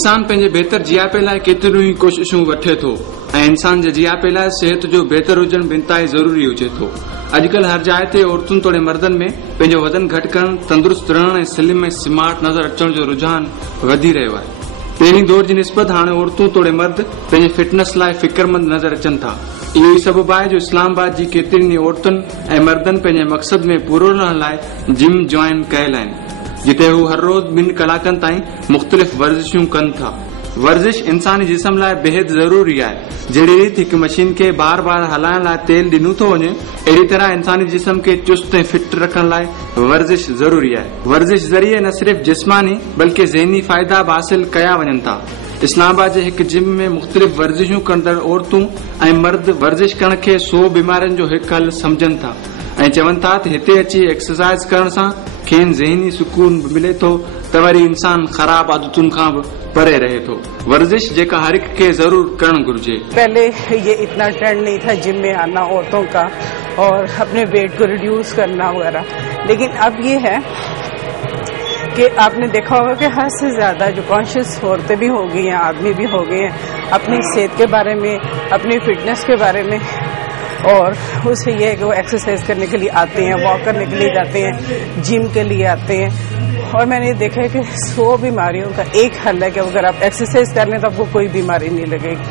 इंसान पंहिंजे बहितर जियापे लाइ केतिरियूं ई कोशिशूं वठे थो ऐं इंसान जे जियापे लाइ सिहत जो बहितर हुजणु बेनताई ज़रूरी हुजे थो। अॼुकल्ह हर जाइ ते औरतुनि तोड़े मर्दनि में पंहिंजो वज़न घटि करणु, तंदुरुस्त रहणु ऐं स्लिम ऐं स्मार्ट नज़र अचण जो रुझान वधी रहियो आहे। पहिरीं दौर जी निस्बत हाणे औरतूं तोड़े मर्द पंहिंजे फिटनेस लाइ फ़िक्रमंद नज़र अचनि था। इहो ई सबबु आहे जो इस्लामाबाद जी केतिरनि ई औरतुनि ऐं मर्दनि पंहिंजे मक़सद में पूरो रहण लाइ जिम जॉइन कयल आहिनि, जिते हू हर रोज़ 2 कलाकनि ताईं मुख़्तलिफ़ वर्ज़िशूं कनि था। वर्ज़िश इंसानी जिस्म लाइ बेहद ज़रूरी आहे। जहिड़ी रीति हिकु मशीन खे बार बार हलाइण लाइ तेल ॾिनो थो वञे, अहिड़ी तरह इंसानी जिस्म खे चुस्त ऐं फिट रखण लाइ वर्ज़िश ज़रूरी आहे। वर्ज़िश ज़रिए न सिर्फ़ जिस्मानी बल्कि ज़हनी फ़ाइदा बि हासिल कया वञनि था। इस्लामाबाद जे हिकु जिम में मुख़्तलिफ़ वर्ज़िशूं कंदड़ औरतूं ऐं मर्द वर्ज़िश करण खे 100 बीमारियुनि जो हिकु हल सम्झनि था ऐं चवनि था त हिते अची एक्सरसाइज़ करण सां खेनि ज़हनी सुकून बि मिले थो त वरी इंसान ख़राब आदतुनि खां बि परे रहे थो। वर्जिश जेका हर एक के जरूर करण घुर्जे। पहले ये इतना ट्रेंड नहीं था जिम में आना औरतों का और अपने वेट को रिड्यूस करना वगैरह, लेकिन अब ये है कि आपने देखा होगा कि हद से ज्यादा जो कॉन्शियस औरतें भी हो गई हैं, आदमी भी हो गए हैं अपनी सेहत के बारे में, अपनी फिटनेस के बारे में, और उससे ये है कि वो एक्सरसाइज करने के लिए आते हैं, वॉक करने के लिए जाते हैं, जिम के लिए आते हैं। और मैंने देखा है कि 100 बीमारियों का एक हल है कि अगर आप एक्सरसाइज कर लें तो आपको कोई बीमारी नहीं लगेगी,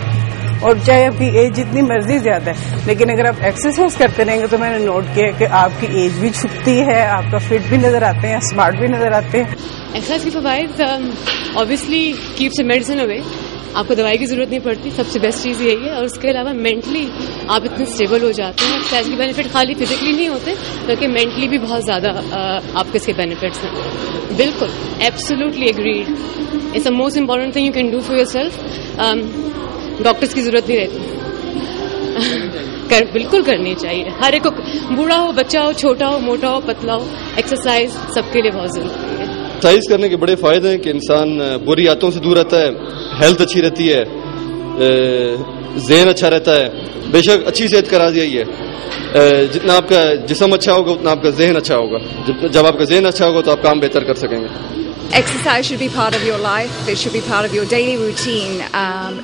और चाहे आपकी एज जितनी मर्जी ज्यादा है, लेकिन अगर आप एक्सरसाइज करते रहेंगे तो मैंने नोट किया कि आपकी एज भी छुपती है, आपका फिट भी नजर आते हैं, स्मार्ट भी नजर आते हैं। एक्सरसाइज की फाइद ऑब्वियसली कीप्स मेडिसिन अवे, आपको दवाई की जरूरत नहीं पड़ती, सबसे बेस्ट चीज़ यही है। और उसके अलावा मेंटली आप इतने स्टेबल हो जाते हैं। एक्सरसाइज के बेनिफिट खाली फिजिकली नहीं होते बल्कि मेंटली भी बहुत ज़्यादा आपके इसके बेनिफिट्स हैं। बिल्कुल, absolutely agreed, it's the most important thing you can do for yourself. Doctors की जरूरत नहीं रहती, बिल्कुल करनी चाहिए। हर एक को, बूढ़ा हो, बच्चा हो, छोटा हो, मोटा हो, पतला हो, एक्सरसाइज सबके लिए बहुत जरूरी है। एक्सरसाइज करने के बड़े फायदे हैं कि इंसान बुरी आदतों से दूर रहता है, हेल्थ अच्छी रहती है, ज़हन अच्छा रहता है। बेशक अच्छी सेहत का राज यही है, जितना आपका जिस्म अच्छा होगा उतना आपका ज़हन अच्छा होगा। जब आपका ज़हन अच्छा होगा तो आप काम बेहतर कर सकेंगे। Exercise should be part of your life. It should be part of your daily routine.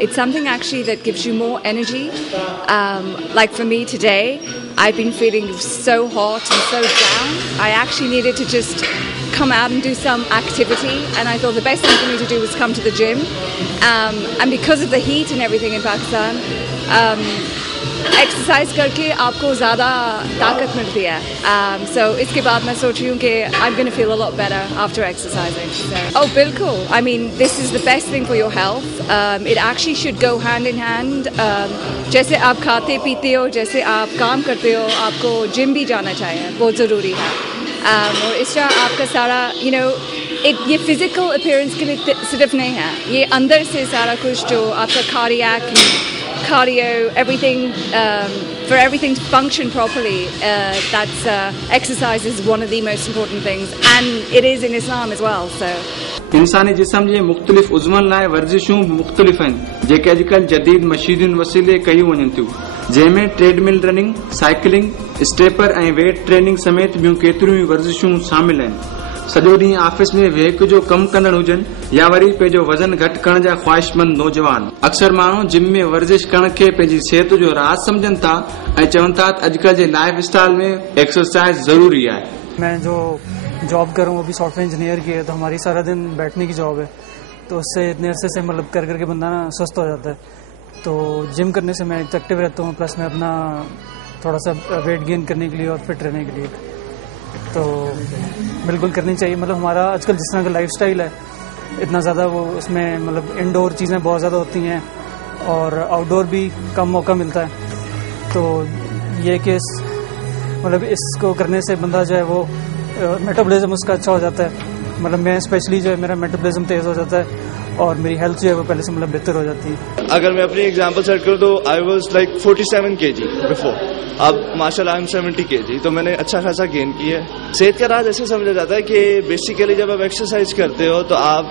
It's something actually that gives you more energy. Like for me today, I've been feeling so hot and so down. I actually needed to just come out and do some activity, and I thought the best thing for me to do was come to the gym. And because of the heat and everything in Pakistan, exercise करके आपको ज़्यादा ताकत मिलती है। सो इसके बाद मैं सोच रही हूँ कि I am gonna feel a lot better after exercising. Oh बिल्कुल, I mean this is the best thing for your health. It actually should go hand in hand. जैसे आप खाते पीते हो, जैसे आप काम करते हो, आपको जिम भी जाना चाहिए, बहुत ज़रूरी है। और इस तरह आपका सारा ये फिजिकल अपीयरेंस के लिए सिर्फ नहीं है, ये अंदर से सारा कुछ जो आपका cardio, everything, for everything to function properly, exercise is one of the most important things, and it is in Islam as well. So इंसानी जिस्म जे मुख़्तलिफ़ उज़मनि लाइ वर्जिशूं मुख़्तलिफ़ आहिनि जेके अॼुकल्ह जदीद मशीनुनि वसीले कयूं वञनि थियूं, जंहिंमें ट्रेडमिल रनिंग, साइकिलिंग, स्टेपर ऐं वेट ट्रेनिंग समेत ॿियूं केतिरियूं ई वर्जिशूं शामिल आहिनि। सॼो ॾींहुं ऑफिस में वेहक जो कमु कंदड़ हुजनि या वरी पंहिंजो वज़न घटि करण जा ख़्वाहिशमंद नौजवान, अक्सर माण्हू जिम में वर्जिश करण खे पंहिंजी सिहत जो राज़ सम्झनि था ऐं चवनि था त अॼुकल्ह जे लाइफ स्टाइल में एक्सरसाइज ज़रूरी है। मैं जो जॉब कर रहा हूँ, अभी सॉफ्टवेयर इंजीनियर की है, तो हमारी सारा दिन बैठने की जॉब है, तो उससे इतने अरसे से मतलब कर करके बंदा ना सुस्त हो जाता है। तो जिम करने से मैं एक्टिव रहता हूँ, प्लस मैं अपना थोड़ा सा वेट गेन करने के लिए और फिट रहने के लिए तो बिल्कुल करनी चाहिए। मतलब हमारा आजकल जिस तरह का लाइफ स्टाइल है, इतना ज़्यादा वो उसमें मतलब इंडोर चीज़ें बहुत ज़्यादा होती हैं और आउटडोर भी कम मौका मिलता है। तो ये कि मतलब इसको करने से बंदा जो है वो मेटाबॉलिज्म उसका अच्छा हो जाता है। मतलब मैं स्पेशली जो है मेरा मेटाबॉलिज्म तेज़ हो जाता है और मेरी हेल्थ जो है वो पहले से मतलब बेहतर हो जाती है। अगर मैं अपनी एग्जांपल सेट करूँ तो I was like 47 kg before, अब माशाल्लाह आई एम 70 kg, तो मैंने अच्छा खासा गेन किया है। सेहत का राज ऐसे समझा जाता है कि बेसिकली जब आप एक्सरसाइज करते हो तो आप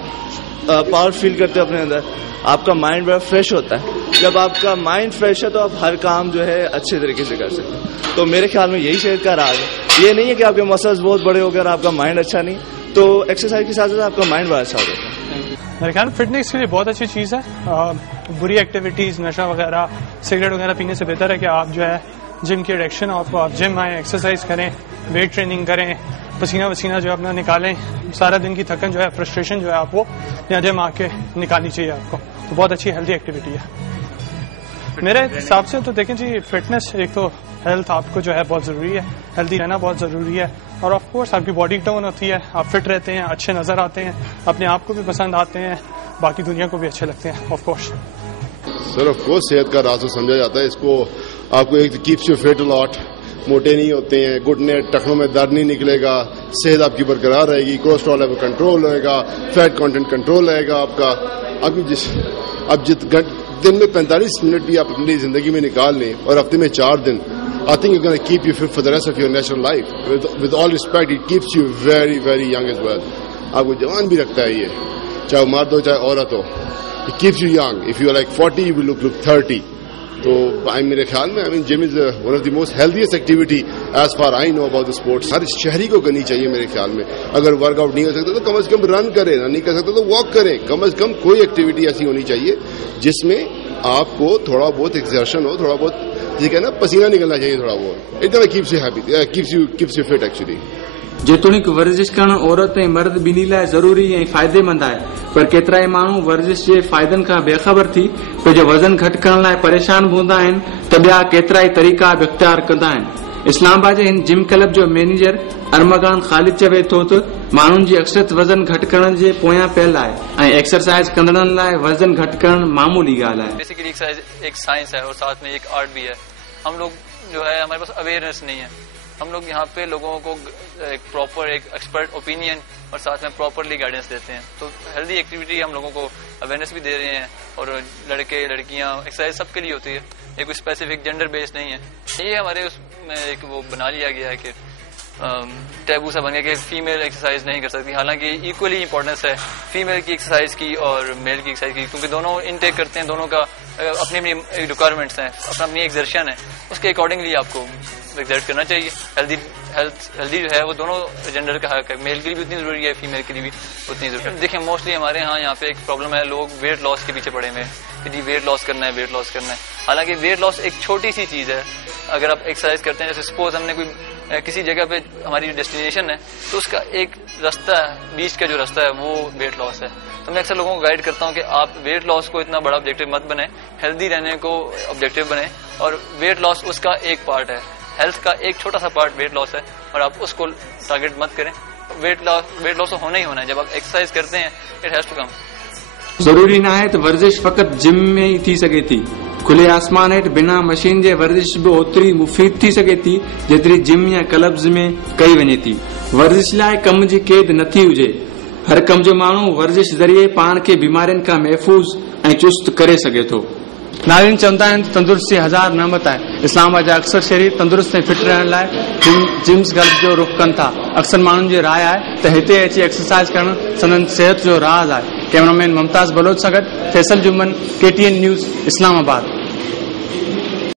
पावर फील करते हो अपने अंदर, आपका माइंड बड़ा फ्रेश होता है। जब आपका माइंड फ्रेश है तो आप हर काम जो है अच्छे तरीके से कर सकते हैं। तो मेरे ख्याल में यही सेहत का राज है। ये नहीं है कि आपके मसल्स बहुत बड़े हो गए और आपका माइंड अच्छा नहीं, तो एक्सरसाइज के साथ साथ आपका माइंड बड़ा अच्छा हो जाता है। میرے خیال فٹنس کے لیے بہت اچھی چیز ہے. بری ایکٹیویٹیز نشہ وغیرہ سگریٹ وغیرہ پینے سے بہتر ہے کہ آپ جو ہے جم کی ایڈکشن آپ جم آئیں, ایکسرسائز کریں, ویٹ ٹریننگ کریں, پسینہ وسینہ جو ہے اپنا نکالیں. سارا دن کی تھکن جو ہے فرسٹریشن جو ہے آپ کو یہاں جم آ کے نکالنی چاہیے آپ کو. تو بہت اچھی ہیلدی ایکٹیویٹی ہے میرے حساب سے. تو دیکھیں جی فٹنس ایک تو ہیلتھ آپ کو جو ہے بہت ضروری ہے, ہیلدی رہنا بہت ضروری ہے, اور آف کورس آپ کی باڈی ٹون ہوتی ہے, آپ فٹ رہتے ہیں, اچھے نظر آتے ہیں, اپنے آپ کو بھی پسند آتے ہیں, باقی دنیا کو بھی اچھے لگتے ہیں of course. Sir of course صحت کا راز سمجھا جاتا ہے اس کو. آپ کو ایک کیپس یو فٹ الاٹ, موٹے نہیں ہوتے ہیں, گھٹنے ٹخنوں میں درد نہیں نکلے گا, صحت آپ کی برقرار رہے گی, کولیسٹرول لیول کنٹرول رہے گا, فیٹ کانٹینٹ کنٹرول رہے گا آپ کا. اب دن میں 45 منٹ بھی آپ اپنی زندگی میں نکال لیں اور ہفتے میں 4 دن, I think you're going to keep you fit for the rest of your natural life. With all respect, it keeps you very, very young as well. آپ کو جوان بھی رکھتا ہے یہ, چاہے مرد ہو چاہے عورت ہو. It keeps you young. If you are like 40, you will look 30. تو میرے خیال میں gym is one of the most healthiest activity as far I know about the sports. ہر شہری کو کرنی چاہیے میرے خیال میں. اگر ورک آؤٹ نہیں ہو سکتا تو کم از کم رن کریں, رن نہیں کر سکتا تو واک کریں. کم از کم کوئی ایکٹیویٹی ایسی ہونی چاہیے جس میں آپ کو تھوڑا بہت ایکزرشن ہو, تھوڑا بہت ٹھیک ہے نا, پسینہ نکلنا چاہیے تھوڑا بہت. It keeps you happy, keeps you fit actually. जेतोणीकि वर्जिश करण औरत ऐं मर्द ॿिन्ही लाइ ज़रूरी ऐं फ़ाइदेमंद आहे, पर केतिरा ई माण्हू वर्जिश जे फ़ाइदनि खां बेख़बर थी पंहिंजो वज़न घटि करण लाइ परेशान बि हूंदा आहिनि त ॿिया केतिरा ई तरीक़ा इख़्तियार कंदा आहिनि. इस्लामाबाद जे हिन जिम क्लब जो मैनेजर अरमगान ख़ालिद चवे थो त माण्हुनि जी अक्सरियत वज़न घटि करण जे पोयां पियल आहे ऐं एक्सरसाइज कंदड़नि लाइ वज़न घटि करण मामूली ॻाल्हि आहे. बेसिकली एक्सरसाइज एक साइंस है और साथ में एक आर्ट भी है. हम लोग जो है हमारे पास अवेयरनेस नहीं है. हम लोग यहाँ पे लोगों को एक प्रॉपर एक एक्सपर्ट ओपिनियन और साथ में प्रॉपरली गाइडेंस देते हैं. तो हेल्दी एक्टिविटी हम लोगों को अवेयरनेस भी दे रहे हैं, और लड़के लड़कियाँ एक्सरसाइज सबके लिए होती है, ये कोई स्पेसिफिक जेंडर बेस्ड नहीं है. ये हमारे उसमें एक वो बना लिया गया है कि टैबू सा बन गया कि फीमेल एक्सरसाइज नहीं कर सकती. हालांकि इक्वली इंपॉर्टेंस है फीमेल की एक्सरसाइज की और मेल की एक्सरसाइज की, क्योंकि दोनों इनटेक करते हैं, दोनों का अपनी अपनी रिक्वायरमेंट्स हैं, अपनी एक्सर्शन है, उसके अकॉर्डिंगली आपको एक्सर्ट करना चाहिए. हेल्दी जो है वो दोनों जेंडर का हक है, मेल के लिए भी उतनी जरूरी है, फीमेल के लिए भी उतनी जरूरी है. देखिए मोस्टली हमारे यहाँ पे एक प्रॉब्लम है, लोग वेट लॉस के पीछे पड़े हुए हैं कि जी वेट लॉस करना है, वेट लॉस करना है. हालांकि वेट लॉस एक छोटी सी चीज़ है. अगर आप एक्सरसाइज करते हैं, जैसे सपोज हमने कोई किसी जगह पे हमारी डेस्टिनेशन है तो उसका एक रास्ता है, बीच का जो रास्ता है वो वेट लॉस है. तो मैं अक्सर लोगों को गाइड करता हूँ कि आप वेट लॉस को इतना बड़ा ऑब्जेक्टिव मत बनाएं, हेल्दी रहने को ऑब्जेक्टिव बनाएं, और वेट लॉस उसका एक पार्ट है, हेल्थ का एक छोटा सा पार्ट वेट लॉस है, और आप उसको टारगेट मत करें. वेट लॉस तो होना ही होना है. जब आप एक्सरसाइज करते हैं इट हैज टू कम. ज़रूरी न आहे त वर्जिश फ़क़ति जिम में ई थी सघे थी. खुले आसमान हेठि बिना मशीन जे वर्जिश बि ओतिरी मुफ़ीद थी सघे थी जेतिरी जिम या क्लब्स में कई वञे थी. वर्जिश लाइ कम जी क़ैद नथी हुजे. हर कम जो माण्हू वर्जिश ज़रिए पाण खे बीमारियुनि खां महफ़ूज़ ऐं चुस्त करे सघे थो. नाज़रीन चवंदा आहिनि त तंदुरुस्ती हज़ार नेमत आहे. इस्लामाबाद जा अक्सर शहरी तंदुरुस्त ऐं फिट रहण लाइ जिम्स क्लब जो रुख कनि था. अक्सर माण्हुनि जी राय आहे त हिते अची एक्सरसाइज करणु संदन सिहत जो राज़ आहे. कैमरामैन मुमताज़ बलोच सां गॾु फैसल जुमन, KTN न्यूज़, इस्लामाबाद.